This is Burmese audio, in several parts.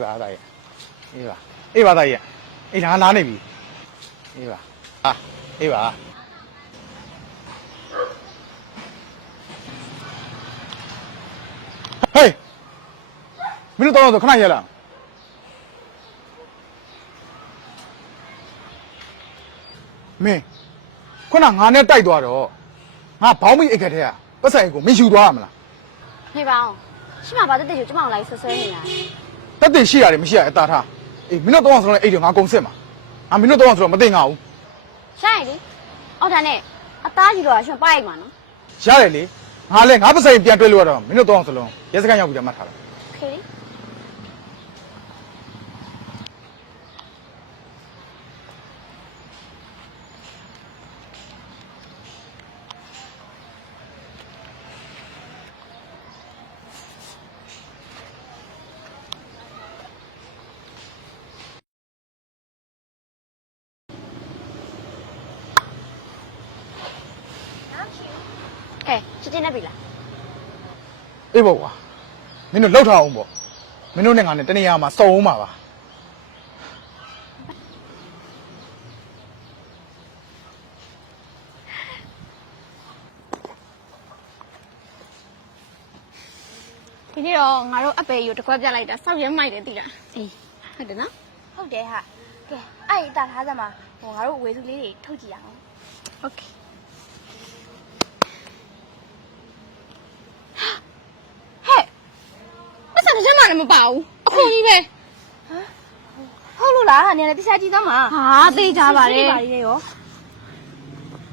吧，大爷，吧，大爷，两个拿那笔，吧，吧，嘿，没有多少都看那些了，没，可能俺那带多少，俺保密一个的，不是一个没收多少么了，没吧？起码把这就这么来说说你啊。那得写的没写，打他，没有多少说就俺公司嘛，俺没有多少说没得俺。啥的？我看呢，打起来想摆嘛呢。下来哩，俺不是变对了的，没有多少说了，也是看要不就没他了。可以。哎，是真的比了。不哇，没有老头不，没有那个呢，等你呀嘛烧嘛吧。ဒီနေ့တော့ငါတို့အပေယူတစ်ခွက်ပြလိုက်တာစောက်ရဲမိုက်တယ်တိလားအေးဟုတ်တယ်နော် ဟုတ်တယ်ဟာကဲအဲ့ဒီတာထားစမ်းမှာဟိုငါတို့ဝေစုလေးတွေထုတ်ကြည့်ရအောင် โอเคဟဲ့ပတ်စံတစ်ချက်မှလည်းမပါဘူးအခုကြီးပဲ ဟုတ်လို့လားနေလည်းတရားကြည့်သမ်းမှာ ဟာသိကြပါလေ ပါလေရော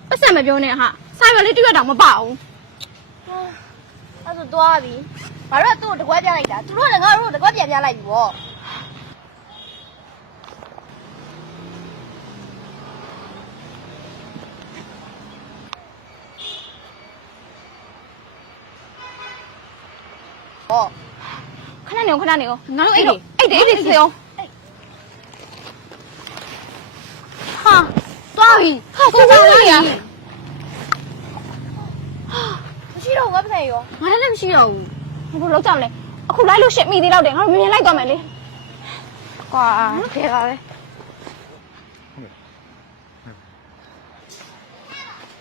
ပတ်စံမပြောနဲ့ဟာဆိုင်ရွက်လေးတစ်ရွက်တောင်မပါဘူး အဲ့ဆိုသွားပြီငါတို့ကသူ့ကိုတကွဲပြလိုက်တာသူတို့ကလည်းငါတို့ကိုတကွဲပြန်ပြလိုက်ပြီပေါ့ဟော ခဏနေအောင်ငါတို့အိတ်တယ်စေအောင်ဟာသွားပြီဟာကိုကလေးရ မရှိတော့ငါပတ်စံရော ငါလည်းမရှိတော့ဘူးဘယ်လိုလုပ်ကြမလဲအခုလိုက်လို့ရှစ်မိသေးတော့တယ်ငါတို့မြင်လိုက်သွားမယ်လေကွာခဲပါပဲ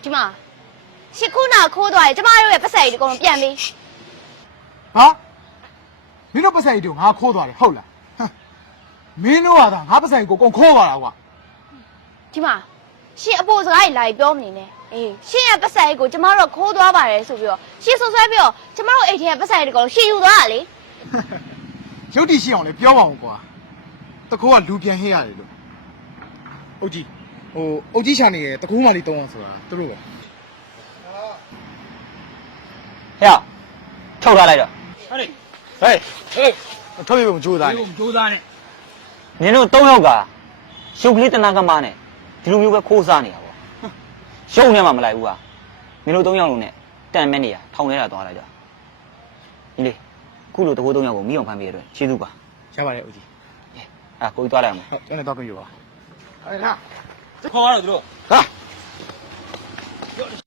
ဒီမှာရှစ်ခုနာခိုးသွားတယ်ကျမတို့ရဲ့ပတ်စံကြီးအကုန်လုံးပြန်ပြီ ဟာမင်းတို့ပတ်စံကြီးတို့ငါခိုးသွားတယ်ဟုတ်လားမင်းတို့ကသာငါပတ်စံကြီးကိုကုန်ခိုးသွားတာကွာ ဒီမှာရှင်အပေါ်စကားကြီးလာပြီးပြောမနေနဲ့အေးရှင်ရဲ့ပတ်စံကြီးကိုကျမတို့ခိုးသွားပါတယ်ဆိုပြီးတော့ရှင်ဆွဆွဲပြီးတော့ကျမတို့အိတ်ထဲကပတ်စံကြီးတကောင်ရှင်ယူသွားတာလေ ရုပ်တည်ရှိအောင်လေပြောပါဦးကွာတခိုးကလူပြန်ဟဲ့ရတယ်လို့အုတ်ကြီးအုတ်ကြီးချာနေရတခိုးမှလေးတောင်းအောင်ဆိုတာသူတို့က ဟဲ့ထုတ်ထားလိုက်တော့ ဟေးထွက်ပြေမကြိုးစားနဲ့ နင်တို့၃ယောက်ကရုပ်ကလေးတနာကမားနဲ့ဒီလိုမျိုးပဲခိုးစားနေတာပေါ့ရုပ်နဲ့မှမလိုက်ဘူးကနင်တို့၃ယောက်လုံးနဲ့တန်မဲ့နေရထောင်ထဲတာသွားလိုက်ကြဒီလေခုလိုတကိုး၃ယောက်ကိုမိအောင်ဖမ်းပေးရတဲ့ကျေးဇူးပါ ရပါတယ်အုတ်ကြီး ကိုကြီးသွားလိုက်အောင် ဟုတ်ကျွန်တော်တော့ပြင်ပြပါဟဲ့လား ခေါ်ရတော့သူတို့ ဟာ